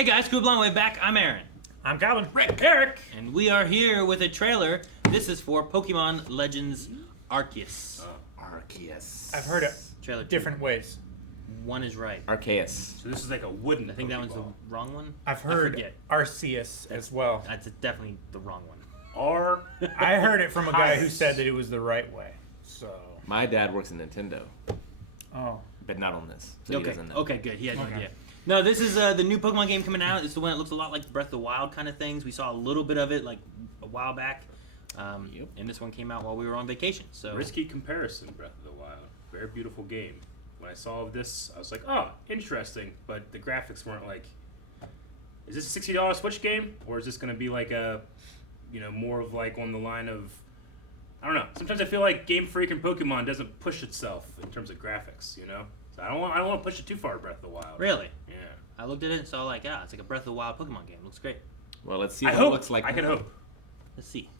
Hey guys, Cool Blonde Way back. I'm Aaron. I'm Calvin. Rick. Eric. And we are here with a trailer. This is for Pokemon Legends Arceus. Arceus. I've heard it Trailer two. different ways. One is right. Arceus. So this is like a wooden. I think that one's the Pokeball. wrong one. I've I heard forget. Arceus as well. That's definitely the wrong one. R. I heard it from a guy who Arceus. said that it was the right way. So. My dad works in Nintendo, Oh. but not on this. So he Okay. doesn't know. Okay, good. He had no Okay. idea. No, this is the new Pokemon game coming out. It's the one that looks a lot like Breath of the Wild kind of things. We saw a little bit of it like a while back. And this one came out while we were on vacation. So Risky comparison, Breath of the Wild. Very beautiful game. When I saw this, I was like, oh, interesting. But the graphics weren't like, is this a $60 Switch game? Or is this going to be like a, more of like on the line of, I don't know. Sometimes I feel like Game Freak and Pokemon doesn't push itself in terms of graphics, So I don't want to push it too far, Breath of the Wild. really, Yeah. I looked at it and saw like, it's like a Breath of the Wild Pokemon game. Looks great. Well, let's see I what hope. it looks like. I can hope. Let's see.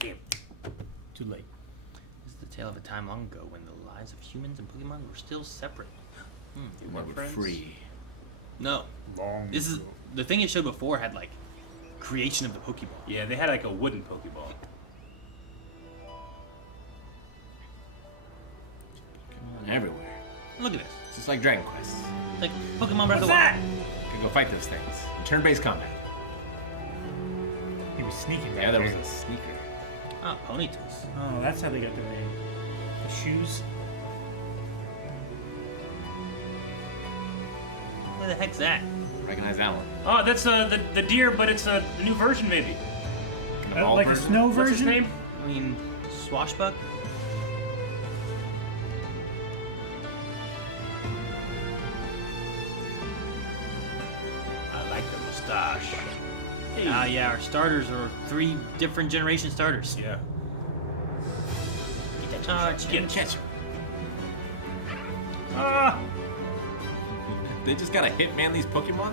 Damn. Too late. This is the tale of a time long ago when the lives of humans and Pokemon were still separate. You One were with friends? free. No, Long. this is the thing it showed before had like creation of the Pokeball. Yeah, they had like a wooden Pokeball. Everywhere. Look at this. It's just like Dragon Quest. It's like Pokemon Breath of What's the that? Wild. You can go fight those things. Turn-based combat. He was sneaking back Yeah, that was there. a sneaker. Ah, Ponytails. Oh, that's how they got their name. The shoes. What the heck's that? Recognize that one. Oh, that's the deer, but it's the new version maybe. Like a version? snow What's his version? name? I mean, Swashbuck? I like the mustache. Ah, yeah, our starters are 3 different generation starters. Yeah. Get that charge. Get Catch him. Ah! They just gotta hitman these Pokemon?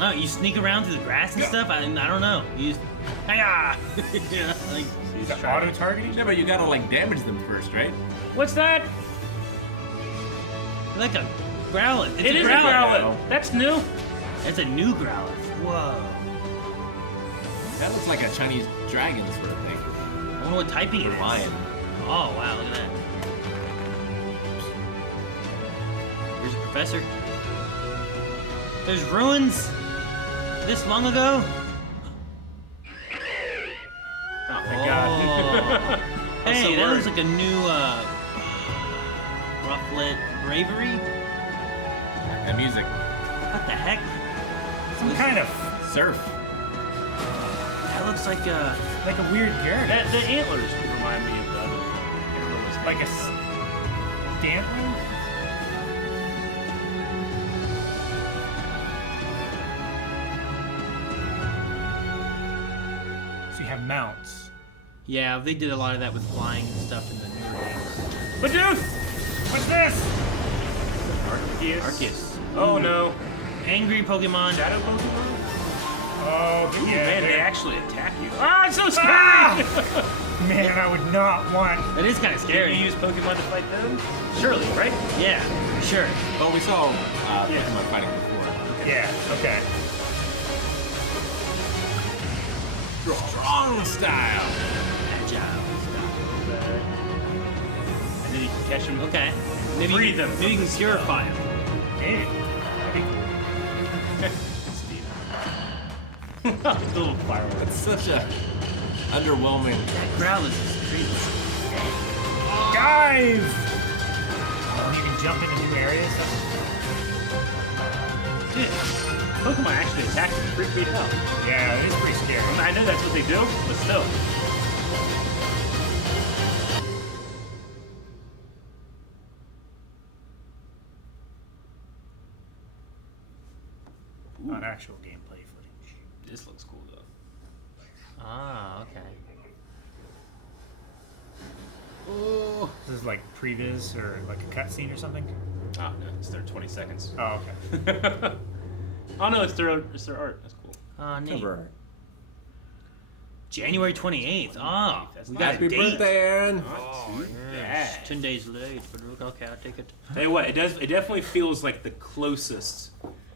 Oh, you sneak around through the grass and stuff? I don't know. You just... Hiya! Yeah, like... Is that auto-targeting? Yeah, but you gotta like damage them first, right? What's that? Like a Growlithe. It's It is a Growlithe. That's new. It's a new Growlithe. Whoa. That looks like a Chinese dragon sort of thing. I wonder what typing it is. Lion. Oh, wow, look at that. Here's the professor. There's ruins this long ago? Oh, thank God. Hey, Also that looks word. like a new, Rufflet Bravery? And music. What the heck? Some kind of, Surf. That looks like a... like a weird Gyarados. The antlers remind me of the other. I can't remember his name. Like a Stantler? So you have mounts. Yeah, they did a lot of that with flying and stuff in the newer games. Bidoof! What's this? Arceus. Oh no. Angry Pokemon. Shadow Pokemon? Oh, Ooh, yeah. man, they they're- actually attack you. Ah, it's so scary! Ah! Man, I would not want. That is kind of Did scary. you use Pokemon to fight them? Surely, right? Yeah, sure. Well, we saw Yeah. Pokemon fighting before. Yeah, okay. Strong style. Agile. And then you can catch them. Okay. Maybe Free you, them maybe you from can the purify them. Maybe. That'd be cool. Little fireworks. That's such a underwhelming. Growlithe is crazy. Dive! Oh, you can jump into new areas? Dude, Pokemon actually attack you. Freak me out. Yeah, it is pretty scary. I know that's what they do, but still. Not actual gameplay footage. This looks cool though. Ah, okay. Oh. This is like previs or like a cutscene or something? Oh no, it's their 20 seconds. Oh, okay. Oh no, it's their art. That's cool. Neat. Cover art. January 28th. Ah, That's we nice. got Happy a date. birthday, Aaron. Oh, Yes, yeah. 10 days late, but okay, I'll take it. Tell you what, it definitely feels like the closest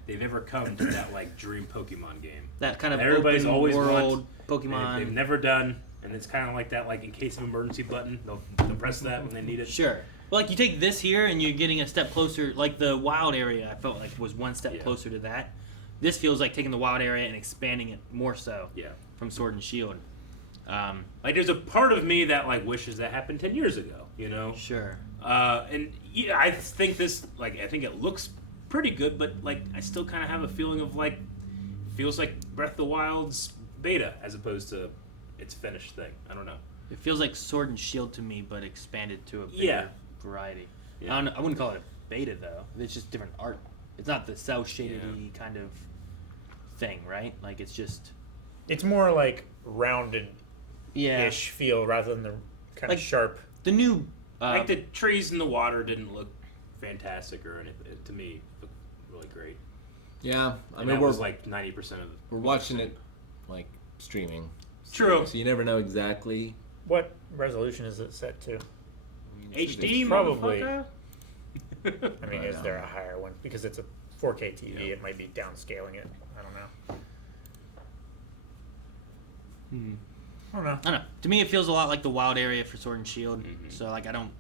they've ever come to that like dream Pokemon game. That kind of Everybody's open always world want, Pokemon. they've never done, and it's kind of like that, like in case of emergency button, they'll press that when they need it. Sure. Well, like you take this here and you're getting a step closer. Like the wild area, I felt like was one step closer to that. This feels like taking the wild area and expanding it more so. Yeah. From Sword and Shield. Like there's a part of me that like wishes that happened 10 years ago. You know. Sure. And yeah, I think this like I think it looks pretty good, but like I still kind of have a feeling of like feels like Breath of the Wild's beta as opposed to its finished thing. I don't know. It feels like Sword and Shield to me, but expanded to a bigger Yeah. variety. Yeah. I wouldn't call it a beta though. It's just different art. It's not the cell shaded kind of thing, right? Like it's just It's more like rounded-ish yeah. feel rather than the kind Like- of sharp. The new Like the trees in the water didn't look fantastic or anything. To me, it looked really great. Yeah, I And mean that we're was like 90% of. we're watching it like streaming. True. So you never know exactly. What resolution is it set to? HD Probably. motherfucker? I mean, Right is on. there a higher one? Because it's a 4K TV, Yeah. it might be downscaling it. I don't know. I don't know. I don't know. To me, it feels a lot like the wild area for Sword and Shield. Mhm. So like I don't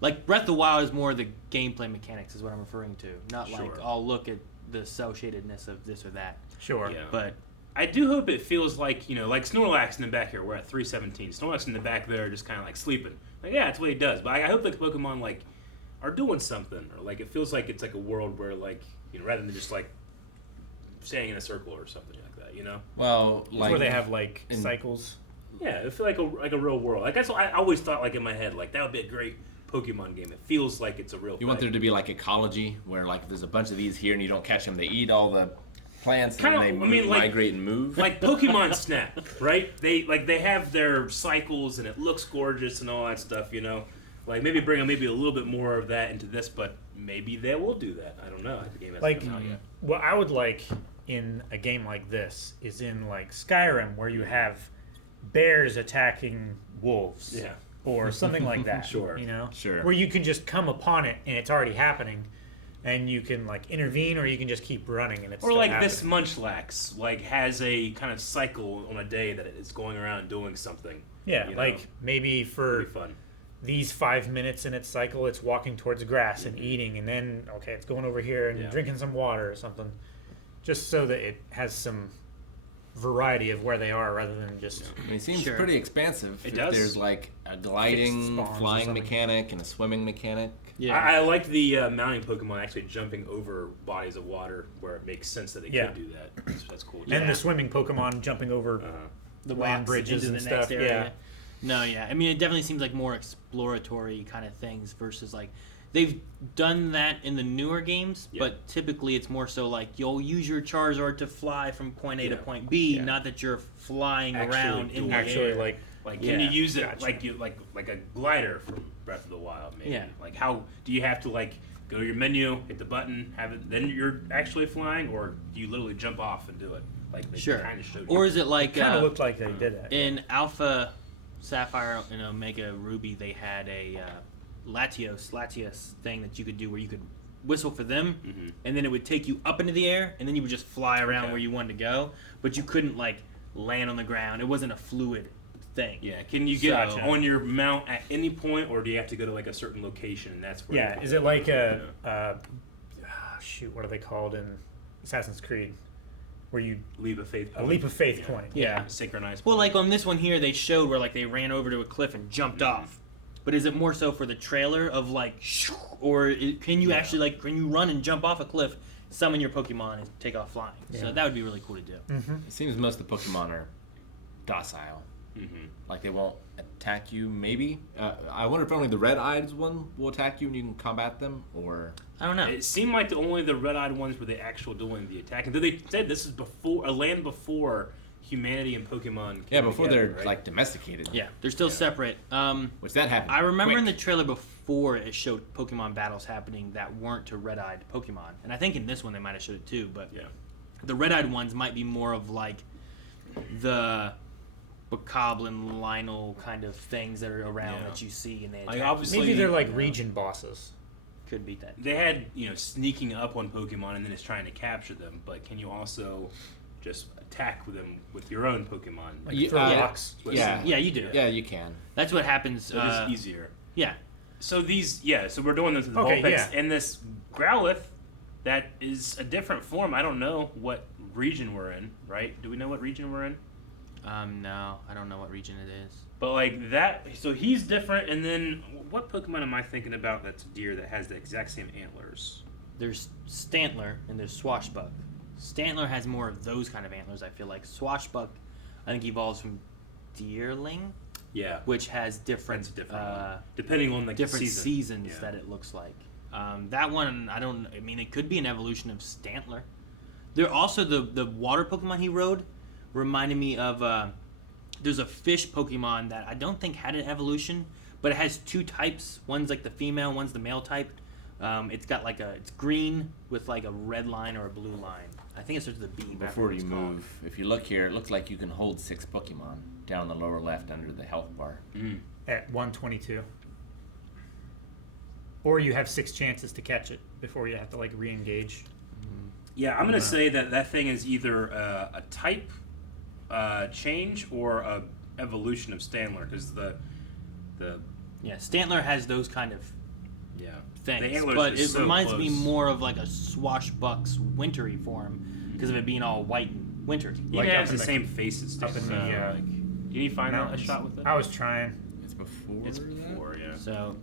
like Breath of the Wild is more the gameplay mechanics is what I'm referring to, not like Sure. I'll look at the cell shadedness of this or that. Sure. Yeah. But I do hope it feels like, you know, like Snorlax in the back here. We're at 317. Snorlax in the back there just kind of like sleeping. Like, yeah, that's what he does. But I hope like the Pokemon like are doing something, or like it feels like it's like a world where like, you know, rather than just like staying in a circle or something like that, you know? Well, It's like where they have like in- cycles. Yeah, it feel like a real world. Like that's what I always thought like in my head, like that would be a great Pokemon game. It feels like it's a real. you want there thing. to be like ecology where like if there's a bunch of these here and you don't catch them, they eat all the plants Kinda- and they I mean, like- migrate and move. like Pokemon Snap, right? They have their cycles and it looks gorgeous and all that stuff, you know. Like maybe bring a little bit more of that into this, but maybe they will do that. I don't know. The game hasn't Like, come out yet. what I would like in a game like this is in like Skyrim, where you have bears attacking wolves. Yeah. Or something like that. Sure. You know? Sure. Where you can just come upon it and it's already happening, and you can like intervene, or you can just keep running and it's Or still like happening. this Munchlax, like has a kind of cycle on a day that it's going around doing something. Yeah, you know? like maybe for It'd be fun. these 5 minutes in its cycle, it's walking towards grass and eating, and then okay, it's going over here and Yeah. drinking some water or something, just so that it has some variety of where they are rather than just. I mean, it seems Sure. pretty expansive. It if does. There's like a Fixed gliding, spawns or flying something. mechanic and a swimming mechanic. yeah. I like the mounting Pokemon actually jumping over bodies of water where it makes sense that they Yeah. could do that. That's cool. And the swimming Pokemon jumping over. uh the land rocks bridges into and the next stuff, area. yeah. No, yeah. I mean, it definitely seems like more exploratory kind of things versus like they've done that in the newer games, Yeah. but typically it's more so like you'll use your Charizard to fly from point A to Yeah. point B, Yeah. not that you're flying Actually around in doing the Actually, air. like Like, Yeah. can you use it Gotcha. like a glider from Breath of the Wild? Maybe. Yeah. Like, how do you have to like go to your menu, hit the button, have it, then you're actually flying, or do you literally jump off and do it? Like they Sure. kind of showed Or you. is it like kind of looked like they did that. in Alpha Sapphire and Omega Ruby, they had a Latios thing that you could do where you could whistle for them, Mhm. and then it would take you up into the air, and then you would just fly around Okay. where you wanted to go, but you couldn't like land on the ground. It wasn't a fluid thing. Yeah. Can you get Gotcha. on your mount at any point, or do you have to go to like a certain location and that's where? Yeah, you- is it like a shoot? What are they called in Assassin's Creed? Where you leap of faith? a point? leap of faith Yeah. point? Yeah. Synchronized. Well, point. like on this one here, they showed where like they ran over to a cliff and jumped off. But is it more so for the trailer of like, or can you Yeah. actually like can you run and jump off a cliff, summon your Pokemon and take off flying? So Yeah. that would be really cool to do. It seems most of the Pokemon are docile. Mhm. Like they won't attack you. Maybe. I wonder if only the red-eyed one will attack you and you can combat them, or I don't know. It seemed like only the red-eyed ones were the actual doing the attacking. They said this is before a land before humanity and Pokemon. yeah, came before together, they're right? like domesticated. Yeah, they're still separate. Which that happened. I remember in the quick. trailer before it showed Pokemon battles happening that weren't to red-eyed Pokemon, and I think in this one they might have showed it too. But Yeah. the red-eyed ones might be more of like the Bokoblin, Lionel kind of things that are around Yeah. that you see, and they Like, attack. obviously- Maybe they're like Yeah. region bosses. could beat that. They had, sneaking up on Pokemon and then it's trying to capture them, but can you also just attack with them with your own Pokemon? Like throw rocks. Yeah, you do. Yeah, you can. That's what happens. So it's easier. Yeah. So so we're doing this with the Okay, Vulpix yeah. and this Growlithe, that is a different form. I don't know what region we're in, right? Do we know what region we're in? No, I don't know what region it is. But like that, so he's different. And then what Pokemon am I thinking about that's deer that has the exact same antlers? There's Stantler and there's Swashbuck. Stantler has more of those kind of antlers, I feel like. Swashbuck, I think, evolves from Deerling, Yeah, which has different, depending on the different season. seasons that it looks like. That one, I mean, it could be an evolution of Stantler. There also, the water Pokemon he rode reminded me of, there's a fish Pokemon that I don't think had an evolution, but it has two types. One's like the female, one's the male type. It's got it's green with like a red line or a blue line. I think it starts with a B. Before you move, if you look here, it looks like you can hold 6 Pokemon down the lower left under the health bar. At 122. Or you have 6 chances to catch it before you have to re-engage. Yeah, I'm gonna say that thing is either a type change or a evolution of Stantler, because Stantler has those kind of things, the antlers but are it so reminds me close. more of like a Swashbuck's wintry form because of it being all white and wintry. He Like has up the in same face as up in Stantler. the, Can you find a shot with it? I was trying. It's before. It's before, yeah. So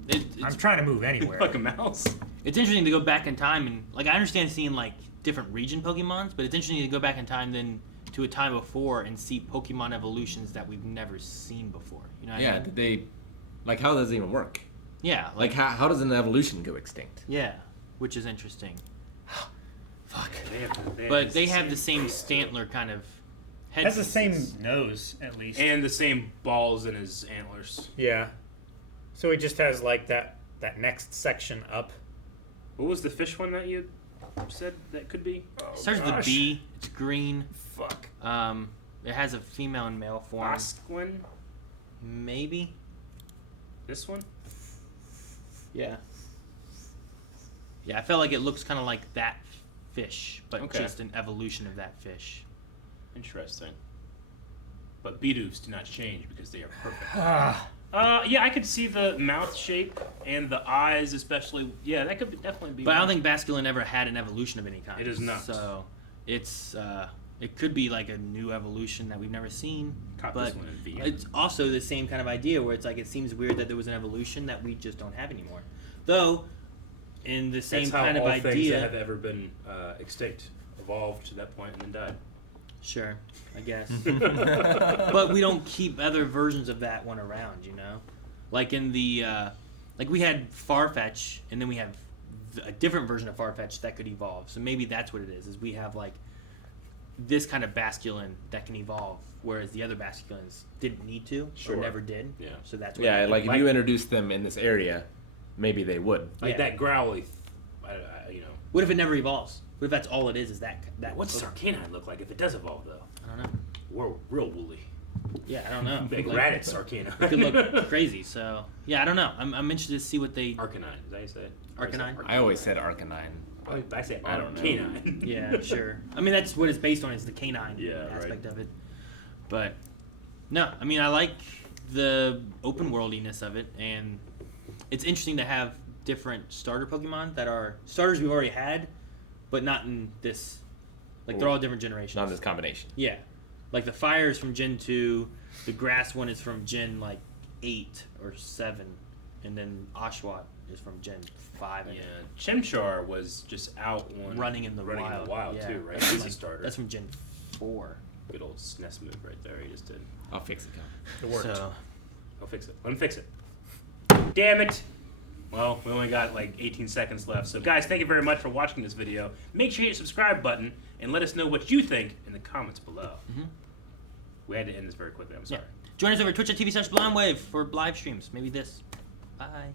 I'm trying to move anywhere. Like a mouse. it's interesting to go back in time and I understand seeing different region Pokemons, but it's interesting to go back in time then to a time before and see Pokemon evolutions that we've never seen before. You know what I mean? Did they, how does it even work? Yeah. How does an evolution go extinct? Yeah, which is interesting. Fuck. But they have the same Stantler kind of head. Has the same pieces. nose, at least. And the same balls in his antlers. Yeah. So he just has that next section up. What was the fish one that you said that could be? Starts with a B. It's green. Fuck. It has a female and male form. Bosquin? Maybe. This one? Yeah. Yeah, I felt like it looks kind of like that fish, but Okay. just an evolution of that fish. Interesting. But Bidoofs do not change because they are perfect. Ah. Yeah, I could see the mouth shape and the eyes, especially. Yeah, that could definitely be. But I don't think Basculin ever had an evolution of any kind. It is not. So it's it could be like a new evolution that we've never seen. Caught but this one in Vienna. it's also the same kind of idea where it's it seems weird that there was an evolution that we just don't have anymore. Though, in the same That's how kind of all things idea, that have ever been extinct evolved to that point and then died. sure, I guess. But we don't keep other versions of that one around, you know? Like in the, we had Farfetch, and then we have a different version of Farfetch that could evolve. So maybe that's what it is we have, this kind of Basculin that can evolve, whereas the other Basculins didn't need to, Sure. or never did. Yeah. So that's what Yeah, it if you introduced them in this area, maybe they would. Like Yeah. that Growlithe, What if it never evolves? What if that's all it is that What's Arcanine look like if it does evolve, though? I don't know. We're real woolly. Yeah, I don't know. Big Like, Raditz Arcanine. It could look crazy. So yeah, I don't know. I'm interested to see what they. Arcanine, is that how you say it? Arcanine? I always said Arcanine. I say I don't know. Arcanine. Yeah, sure. I mean, that's what it's based on is the canine Yeah, aspect of it. But no, I mean, I like the open worldiness of it, and it's interesting to have different starter Pokemon that are starters we've already had, but not in this. They're all different generations. Not in this combination. Yeah, like the fire is from Gen 2, the grass one is from Gen 8 or 7, and then Oshawott is from Gen 5. Yeah, Chimchar was just out on Running in the wild, yeah. too, right? That's He's like- a starter. That's from Gen 4. Good old SNES move right there. He just did. I'll fix it. It worked. So, I'll fix it. Let him fix it. Damn it! Well, we only got 18 seconds left. So, guys, thank you very much for watching this video. Make sure you hit the subscribe button and let us know what you think in the comments below. Mhm. We had to end this very quickly. I'm sorry. Join us over at twitch.tv/blindwave for live streams. Maybe this. Bye.